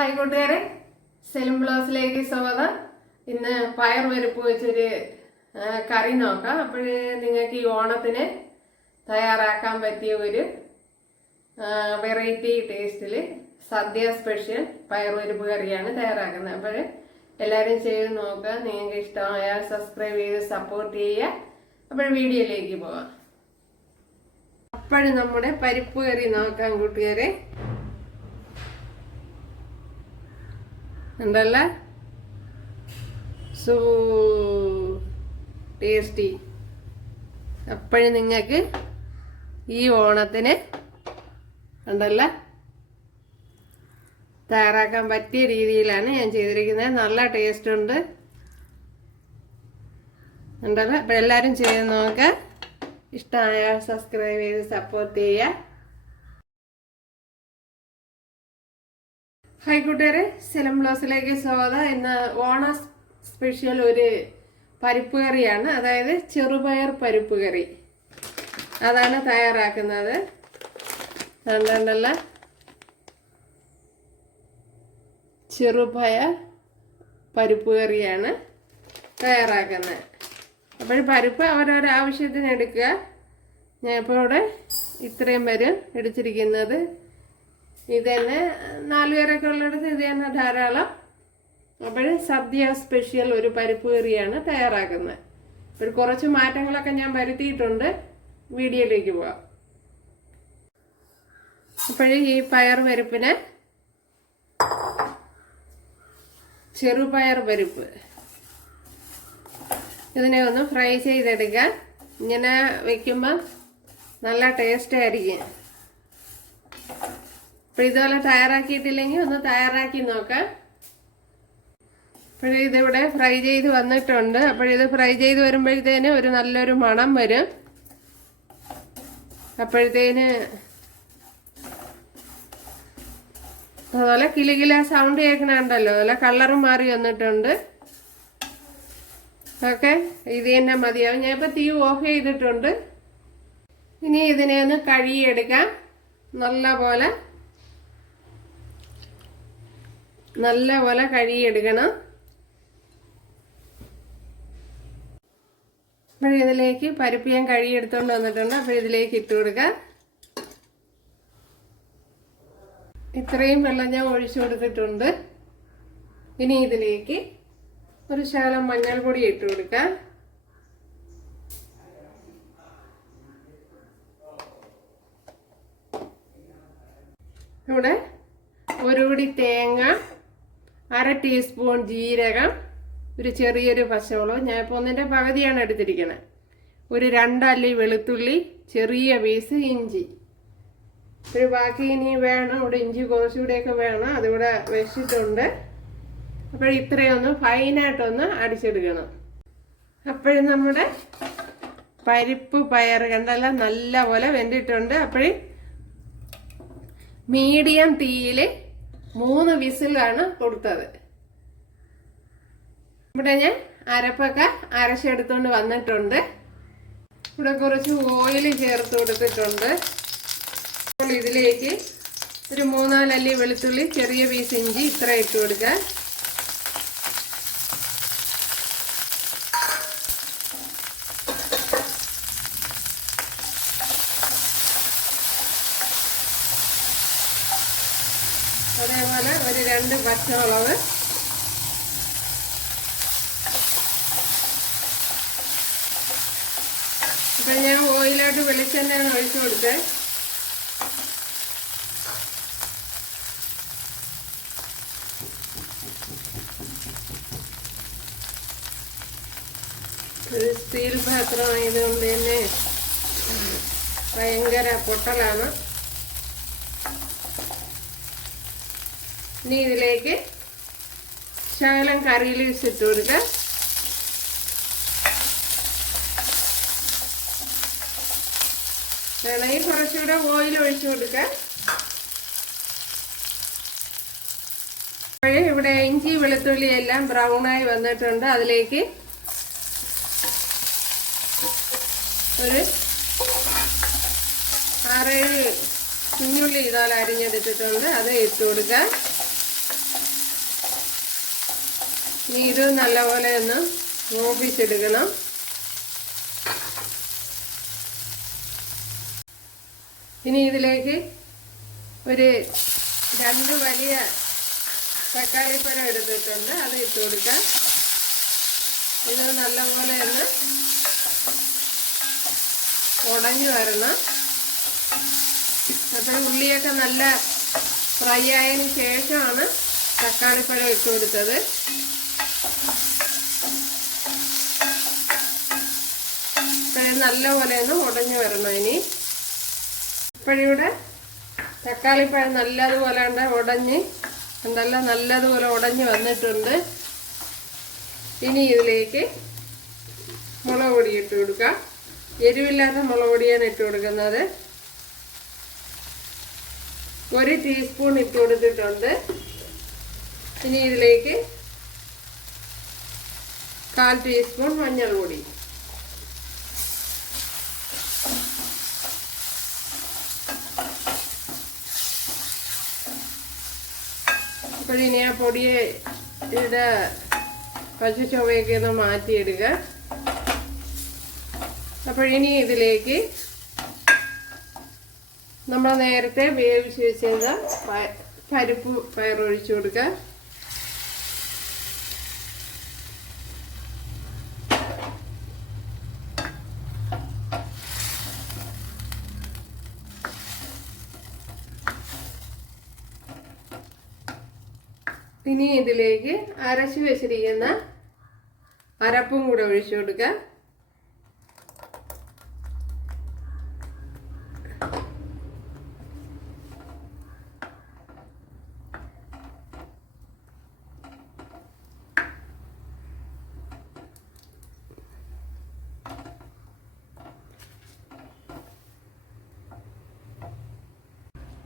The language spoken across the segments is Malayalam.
ഹായ് കൂട്ടുകാരെ. സെലും ബ്ലൗസിലേക്ക് സ്വാഗതം. ഇന്ന് പയർ പരിപ്പ് വെച്ചൊരു കറി നോക്കാം. അപ്പോൾ നിങ്ങൾക്ക് ഈ ഓണത്തിന് തയ്യാറാക്കാൻ പറ്റിയ ഒരു വെറൈറ്റി ടേസ്റ്റിൽ സദ്യ സ്പെഷ്യൽ പയർ പരിപ്പ് കറിയാണ് തയ്യാറാക്കുന്നത്. അപ്പോൾ എല്ലാവരും ചെയ്ത് നോക്കുക. നിങ്ങൾക്ക് ഇഷ്ടമായാൽ സബ്സ്ക്രൈബ് ചെയ്ത് സപ്പോർട്ട് ചെയ്യുക. അപ്പോൾ വീഡിയോയിലേക്ക് പോവാം. അപ്പോഴും നമ്മുടെ പരിപ്പ് കറി നോക്കാം കൂട്ടുകാരെ. ഉണ്ടല്ല? സൂ ടേസ്റ്റി അപ്പോഴും നിങ്ങൾക്ക് ഈ ഓണത്തിന് ഉണ്ടല്ല? തയ്യാറാക്കാൻ പറ്റിയ രീതിയിലാണ് ഞാൻ ചെയ്തിരിക്കുന്നത്. നല്ല ടേസ്റ്റ് ഉണ്ട്. ഉണ്ടല്ലോ? അപ്പം എല്ലാവരും ചെയ്ത് നോക്കുക ഇഷ്ടമായ സബ്സ്ക്രൈബ് ചെയ്ത് സപ്പോർട്ട് ചെയ്യുക. ഹായ് കൂട്ടുകാരെ സെലം ബ്ലൗസിലേക്ക് സ്വാഗതം. ഇന്ന് ഓണ സ്പെഷ്യൽ ഒരു പരിപ്പ് കറിയാണ്. അതായത് ചെറുപയർ പരിപ്പ് കറി. അതാണ് തയ്യാറാക്കുന്നത്. കണ്ടല്ല ചെറുപയർ പരിപ്പ് കറിയാണ് തയ്യാറാക്കുന്നത്. അപ്പോൾ പരിപ്പ് അവരവരുടെ ആവശ്യത്തിന് എടുക്കുക. ഞാൻ ഇപ്പോൾ ഇവിടെ ഇത്രയും പേരും എടുത്തിരിക്കുന്നത്. ഇത് തന്നെ നാല് പേരൊക്കെ ഉള്ളിടത്ത് ഇത് തന്നെ ധാരാളം. അപ്പോഴും സദ്യ സ്പെഷ്യൽ ഒരു പരിപ്പ് കറിയാണ് തയ്യാറാക്കുന്നത്. ഒരു കുറച്ച് മാറ്റങ്ങളൊക്കെ ഞാൻ വരുത്തിയിട്ടുണ്ട്. വീഡിയോയിലേക്ക് പോവാം. അപ്പോഴും ഈ പയർ പരിപ്പിന് ചെറുപയർ പരിപ്പ്. ഇതിനെ ഒന്ന് ഫ്രൈ ചെയ്തെടുക്കുക ഇങ്ങനെ വെക്കുമ്പോൾ നല്ല ടേസ്റ്റ് ആയിരിക്കും. അപ്പോൾ ഇതുപോലെ തയ്യാറാക്കിയിട്ടില്ലെങ്കിൽ ഒന്ന് തയ്യാറാക്കി നോക്കാം. അപ്പോഴേ ഇതിവിടെ ഫ്രൈ ചെയ്ത് വന്നിട്ടുണ്ട്. അപ്പോഴിത് ഫ്രൈ ചെയ്ത് വരുമ്പോഴത്തേന് ഒരു നല്ലൊരു മണം വരും. അപ്പോഴത്തേന് അതുപോലെ കിലുകില സൗണ്ട് കേൾക്കണുണ്ടല്ലോ. അതുപോലെ കളറും മാറി വന്നിട്ടുണ്ട്. ഓക്കെ ഇത് തന്നെ മതിയാവും. ഞാൻ ഇപ്പോൾ തീ ഓഫ് ചെയ്തിട്ടുണ്ട്. ഇനി ഇതിനെ ഒന്ന് കഴുകിയെടുക്കാം. നല്ല പോലെ നല്ല പോലെ കഴുകിയെടുക്കണം. അപ്പോൾ ഇതിലേക്ക് പരിപ്പ് ഞാൻ കഴുകിയെടുത്തോണ്ട് വന്നിട്ടുണ്ട്. അപ്പോൾ ഇതിലേക്ക് ഇട്ട് കൊടുക്കുക ഇത്രയും വെള്ളം ഞാൻ ഒഴിച്ചു കൊടുത്തിട്ടുണ്ട്. ഇനി ഇതിലേക്ക് ഒരു ശകലം മഞ്ഞൾപ്പൊടി ഇട്ട് കൊടുക്കാം. ഇവിടെ ഒരു പിടി തേങ്ങ അര ടീസ്പൂൺ ജീരകം ഒരു ചെറിയൊരു പച്ചമുളക് ഞാൻ ഇപ്പോൾ ഒന്നിന്റെ പകുതിയാണ് എടുത്തിരിക്കുന്നത് ഒരു രണ്ടല്ലി വെളുത്തുള്ളി ചെറിയ പീസ് ഇഞ്ചി. ഒരു ബാക്കി ഇനി വേണം ഇവിടെ ഇഞ്ചി കുറച്ചുകൂടെയൊക്കെ വേണം അതിവിടെ വെച്ചിട്ടുണ്ട്. അപ്പോൾ ഇത്രയൊന്ന് ഫൈനായിട്ടൊന്ന് അടിച്ചെടുക്കണം. അപ്പോഴും നമ്മുടെ പരിപ്പ് പയർ കണ്ടെല്ലാം നല്ല പോലെ വെന്തിട്ടുണ്ട്. അപ്പോഴും മീഡിയം തീയിൽ മൂന്ന് വിസിലാണ് കൊടുത്തത്. ഇവിടെ ഞാൻ അരപ്പൊക്കെ അരച്ചെടുത്തുകൊണ്ട് വന്നിട്ടുണ്ട്. ഇവിടെ കുറച്ച് ഓയിൽ ചേർത്ത് കൊടുത്തിട്ടുണ്ട്. അപ്പോൾ ഇതിലേക്ക് ഒരു മൂന്നാലല്ലി വെളുത്തുള്ളി ചെറിയ പീസ് ഇഞ്ചി ഇത്ര ഇട്ട് കൊടുക്കുക അതേപോലെ ഒരു രണ്ട് പച്ചമുളക്. ഇപ്പം ഞാൻ ഓയിലോട്ട് വെളിച്ചെണ്ണയാണ് ഒഴിച്ചു കൊടുത്തത് ഒരു സ്റ്റീൽ പാത്രമായതുകൊണ്ട് തന്നെ ഭയങ്കര പൊട്ടലാണ്. ഇനി ഇതിലേക്ക് ശകലം കറി ലീവ്സ് ഇട്ട് കൊടുക്കുക വേണമെങ്കിൽ കുറച്ചുകൂടെ ഓയിൽ ഒഴിച്ചു കൊടുക്കുക അപ്പോഴേ ഇവിടെ ഇഞ്ചി വെളുത്തുള്ളി എല്ലാം ബ്രൗണായി വന്നിട്ടുണ്ട്. അതിലേക്ക് ഒരു ആറേഴ് കുഞ്ഞുള്ളി ഇതാൽ അരിഞ്ഞെടുത്തിട്ടുണ്ട്. അത് ഇട്ട് കൊടുക്കുക ഇത് നല്ലപോലെ ഒന്ന് മൂപ്പിച്ചെടുക്കണം. ഇനി ഇതിലേക്ക് ഒരു രണ്ട് വലിയ തക്കാളിപ്പഴം എടുത്തിട്ടുണ്ട്. അത് ഇട്ട് കൊടുക്കാം. ഇത് നല്ലപോലെ ഒന്ന് ഉടഞ്ഞു വരണം. അപ്പോൾ ഉള്ളിയൊക്കെ നല്ല ഫ്രൈ ആയതിന് ശേഷമാണ് തക്കാളിപ്പഴം ഇട്ട് കൊടുത്തത്. നല്ലപോലെ ഒന്ന് ഉടഞ്ഞു വരണം ഇനി. ഇപ്പോഴിവിടെ തക്കാളിപ്പഴം നല്ലതുപോലെ ഉണ്ട് ഉടഞ്ഞ് എന്തല്ല നല്ലതുപോലെ ഉടഞ്ഞ് വന്നിട്ടുണ്ട്. ഇനി ഇതിലേക്ക് മുളക് പൊടി ഇട്ട് കൊടുക്കാം എരിവില്ലാത്ത മുളക് പൊടിയാണ് ഇട്ട് കൊടുക്കുന്നത്. ഒരു ടീസ്പൂൺ ഇട്ട് കൊടുത്തിട്ടുണ്ട്. ഇനി ഇതിലേക്ക് കാൽ ടീസ്പൂൺ മഞ്ഞൾപ്പൊടി. അപ്പോഴിനി ആ പൊടിയെ ഇവിടെ പച്ച ചുവയൊക്കെ ഒന്ന് മാറ്റിയിടുക അപ്പോഴിനി ഇതിലേക്ക് നമ്മൾ നേരത്തെ വേവിച്ച് വെച്ചിരുന്ന പരിപ്പ് പയറൊഴിച്ചു കൊടുക്കുക ഇനി ഇതിലേക്ക് അരച്ചു വെച്ചിരിക്കുന്ന അരപ്പും കൂടെ ഒഴിച്ചു കൊടുക്കുക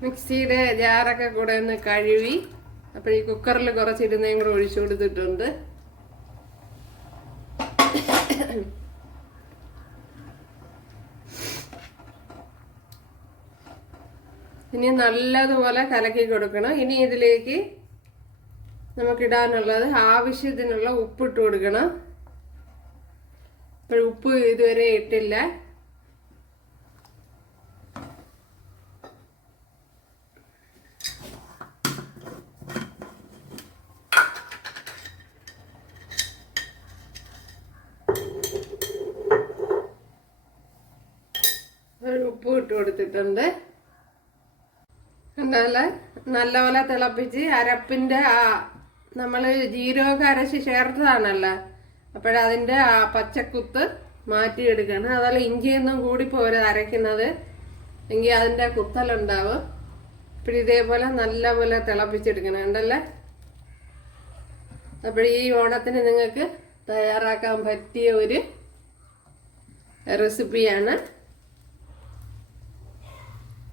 മിക്സിയുടെ ജാറൊക്കെ കൂടെ ഒന്ന് കഴുകി അപ്പോൾ ഈ കുക്കറിൽ കുറച്ചിരുന്നേയും കൂടെ ഒഴിച്ചു കൊടുത്തിട്ടുണ്ട്. ഇനി നല്ലതുപോലെ കലക്കി കൊടുക്കണം. ഇനി ഇതിലേക്ക് നമുക്കിടാനുള്ളത് ആവശ്യത്തിനുള്ള ഉപ്പിട്ട് കൊടുക്കണം. ഇപ്പോൾ ഉപ്പ് ഇതുവരെ ഇട്ടില്ല ഒരു ഉപ്പ് ഇട്ട് കൊടുത്തിട്ടുണ്ട് എന്നാൽ നല്ലപോലെ തിളപ്പിച്ച് അരപ്പിന്റെ ആ നമ്മൾ ജീരകമൊക്കെ അരച്ച് ചേർത്തതാണല്ലോ. അപ്പോഴതിന്റെ ആ പച്ചക്കുത്ത് മാറ്റിയെടുക്കണം. അതല്ല ഇഞ്ചിയൊന്നും കൂടി പോരുത് അരയ്ക്കുന്നത്. എങ്കിൽ അതിന്റെ കുത്തലുണ്ടാവും. അപ്പം ഇതേപോലെ നല്ലപോലെ തിളപ്പിച്ചെടുക്കണം. ഉണ്ടല്ലേ അപ്പോൾ ഈ ഓണത്തിന് നിങ്ങൾക്ക് തയ്യാറാക്കാൻ പറ്റിയ ഒരു റെസിപ്പിയാണ്.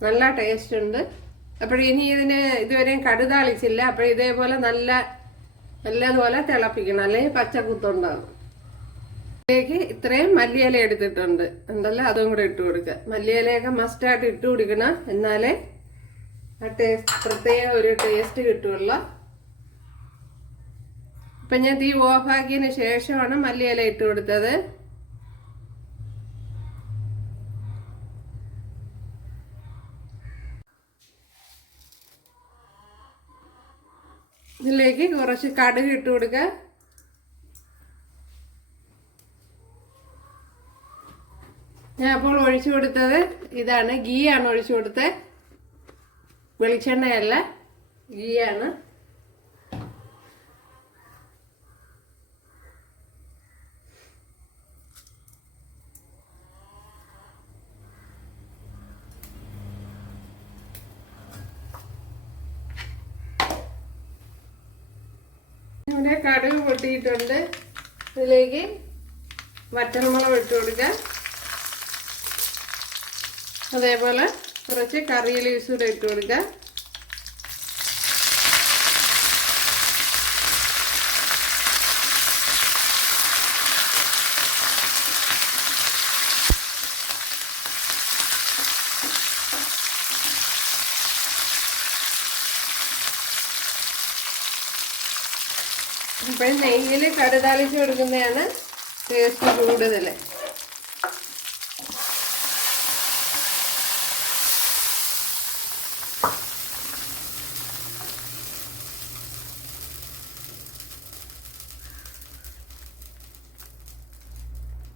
നല്ല ടേസ്റ്റ് ഉണ്ട്. അപ്പോൾ ഇനി ഇതിന് ഇതുവരെയും കടുതാളിച്ചില്ല അപ്പോൾ ഇതേപോലെ നല്ല നല്ലതുപോലെ തിളപ്പിക്കണം. അല്ലെങ്കിൽ പച്ചക്കുത്തുണ്ടാകും ഇതിലേക്ക് ഇത്രയും മല്ലിയില എടുത്തിട്ടുണ്ട്. ഉണ്ടല്ലോ അതും കൂടെ ഇട്ട് കൊടുക്കുക. മല്ലിയിലയൊക്കെ മസ്റ്റായിട്ട് ഇട്ട് കൊടുക്കണം. എന്നാലേ ആ ടേസ്റ്റ് പ്രത്യേക ഒരു ടേസ്റ്റ് കിട്ടുള്ളൂ ഇപ്പം ഞാൻ തീ ഓഫാക്കിയതിന് ശേഷമാണ് മല്ലിയില ഇട്ട് കൊടുത്തത്. ഇതിലേക്ക് കുറച്ച് കടുക് ഇട്ട് കൊടുക്കുക ഞാൻ അപ്പോൾ ഒഴിച്ചു കൊടുത്തത് ഇതാണ്. ഗീ ആണ് ഒഴിച്ചു കൊടുത്തത്. വെളിച്ചെണ്ണയല്ല. ഗീ ആണ് ഇവിടെ കടുക് പൊട്ടിയിട്ടുണ്ട്. ഇതിലേക്ക് വറ്റൽമുളക് ഇട്ട് കൊടുക്കാം. അതേപോലെ കുറച്ച് കറി ലീവ്സ് കൂടെ ഇട്ട് കൊടുക്കുക ഇപ്പോഴും നെയ്യിൽ കടുതാളിച്ച് കൊടുക്കുന്നതാണ് ടേസ്റ്റ് കൂടുതൽ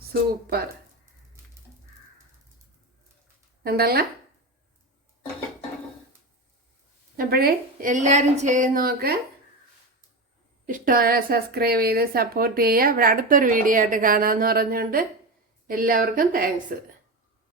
സൂപ്പർ. എന്തല്ല അപ്പോഴേ എല്ലാവരും ചെയ്ത് നോക്ക് ഇഷ്ടമായ സബ്സ്ക്രൈബ് ചെയ്ത് സപ്പോർട്ട് ചെയ്യുക. അടുത്തൊരു വീഡിയോ ആയിട്ട് കാണാമെന്ന് പറഞ്ഞുകൊണ്ട് എല്ലാവർക്കും താങ്ക്സ്